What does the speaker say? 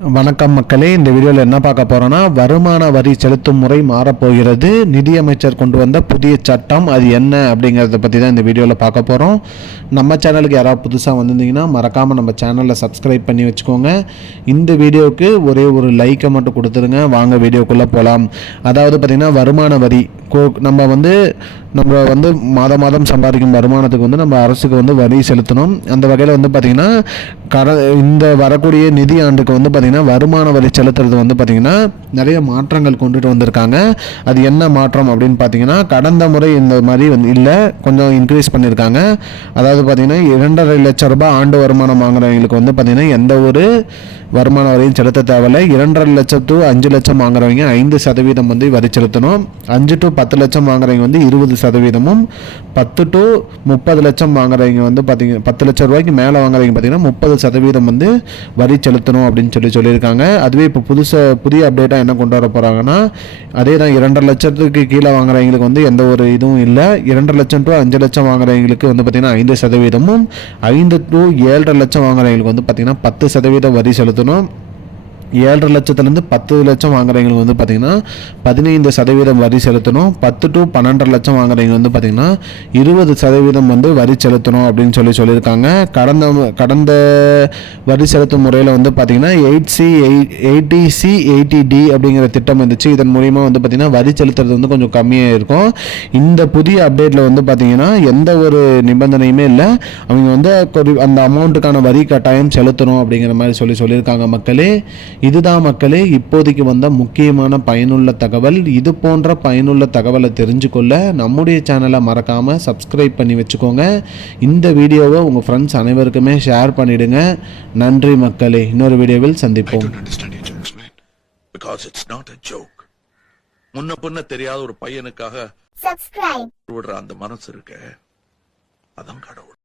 வணக்கம் மக்களே இந்த வீடியோவில் என்ன பார்க்க போகிறோன்னா வருமான வரி செலுத்தும் முறை மாறப்போகிறது. நிதியமைச்சர் கொண்டு வந்த புதிய சட்டம் அது என்ன அப்படிங்கிறத பற்றி தான் இந்த வீடியோவில் பார்க்க போகிறோம் நம்ம சேனலுக்கு யாராவது புதுசாக வந்திருந்தீங்கன்னா மறக்காமல் நம்ம சேனலில் சப்ஸ்கிரைப் பண்ணி வச்சுக்கோங்க. இந்த வீடியோவுக்கு ஒரே ஒரு லைக்கை மட்டும் கொடுத்துருங்க. வாங்க வீடியோக்குள்ளே போகலாம் அதாவது பார்த்திங்கன்னா வருமான வரி நம்ம வந்து நம்ம வந்து மாதம் மாதம் சம்பாதிக்கும் வருமானத்துக்கு வந்து நம்ம அரசுக்கு வந்து வரி செலுத்தணும். அந்த வகையில் வந்து பார்த்திங்கன்னா கர இந்த வரக்கூடிய நிதி ஆண்டுக்கு வந்து பார்த்திங்கன்னா வருமான வரி செலுத்துறது வந்து பார்த்திங்கன்னா நிறைய மாற்றங்கள் கொண்டுட்டு வந்திருக்காங்க. அது என்ன மாற்றம் அப்படின்னு பார்த்தீங்கன்னா கடந்த முறை இந்த மாதிரி வந்து இல்லை கொஞ்சம் இன்க்ரீஸ் பண்ணியிருக்காங்க அதாவது பார்த்திங்கன்னா இரண்டரை லட்சம் ரூபாய் ஆண்டு வருமானம் வாங்குறவங்களுக்கு வந்து பார்த்திங்கன்னா எந்த ஒரு வருமான வரியும் செலுத்த தேவையில்லை. இரண்டரை லட்சம் டு அஞ்சு லட்சம் வாங்குறவங்க ஐந்து சதவீதம் வந்து வரி செலுத்தணும். அஞ்சு டு பத்து லட்சம் வாங்குறவங்க வந்து இருபது சதவீதமும் பத்து டு முப்பது லட்சம் வாங்குறவங்க வந்து பார்த்திங்க பத்து லட்சம் ரூபாய்க்கு மேலே வாங்குறவங்க பார்த்தீங்கன்னா முப்பது சதவீதம் வந்து வரி செலுத்தணும் அப்படின்னு சொல்லி சொல்லியிருக்காங்க. அதுவே இப்போ புதுசாக புதிய அப்டேட்டாக என்ன கொண்டு வர போகிறாங்கன்னா அதே தான் இரண்டரை லட்சத்துக்கு கீழே வாங்குறவங்களுக்கு வந்து எந்த ஒரு இதுவும் இல்லை. இரண்டரை லட்சம் டு அஞ்சு லட்சம் வாங்குறவங்களுக்கு வந்து பார்த்திங்கன்னா ஐந்து சதவீதமும் ஐந்து டு ஏழரை லட்சம் வாங்குறவங்களுக்கு வந்து பார்த்திங்கன்னா பத்து சதவீதம் வரி செலுத்தணும். ஏழரை லட்சத்துலேருந்து பத்து லட்சம் வாங்குறவங்களுக்கு வந்து பார்த்திங்கன்னா பதினைந்து சதவீதம் வரி செலுத்தணும். பத்து டு பன்னெண்டரை லட்சம் வாங்குறவங்க வந்து பார்த்திங்கன்னா இருபது சதவீதம் வந்து வரி செலுத்தணும் அப்படின்னு சொல்லி சொல்லியிருக்காங்க. கடந்த கடந்த வரி செலுத்தும் முறையில் வந்து பார்த்திங்கன்னா eight C eight eighty C eighty D அப்படிங்கிற திட்டம் இருந்துச்சு. இதன் மூலிமா வந்து பார்த்திங்கன்னா வரி செலுத்துறது வந்து கொஞ்சம் கம்மியாக இருக்கும். இந்த புதிய அப்டேட்டில் வந்து பார்த்திங்கன்னா எந்த ஒரு நிபந்தனையுமே இல்லை. அவங்க வந்து அந்த அமௌண்ட்டுக்கான வரி கட்டாயம் செலுத்தணும் அப்படிங்கிற மாதிரி சொல்லி சொல்லியிருக்காங்க மக்களே. இதுதான் மக்களே இப்போதைக்கு வந்த முக்கியமான பயனுள்ள தகவல். இது போன்ற பயனுள்ள தகவலை தெரிஞ்சுக்கொள்ள நம்முடைய சேனலை மறக்காமல் சப்ஸ்கிரைப் பண்ணி வச்சுக்கோங்க. இந்த வீடியோவை உங்கள் ஃப்ரெண்ட்ஸ் அனைவருக்குமே ஷேர் பண்ணிடுங்க. நன்றி மக்களே. இன்னொரு வீடியோவில் சந்திப்போம். முன்ன பின்ன தெரியாத ஒரு பையனுக்காக. விடுற அந்த மனசு இருக்க. அதான் கடவுள்.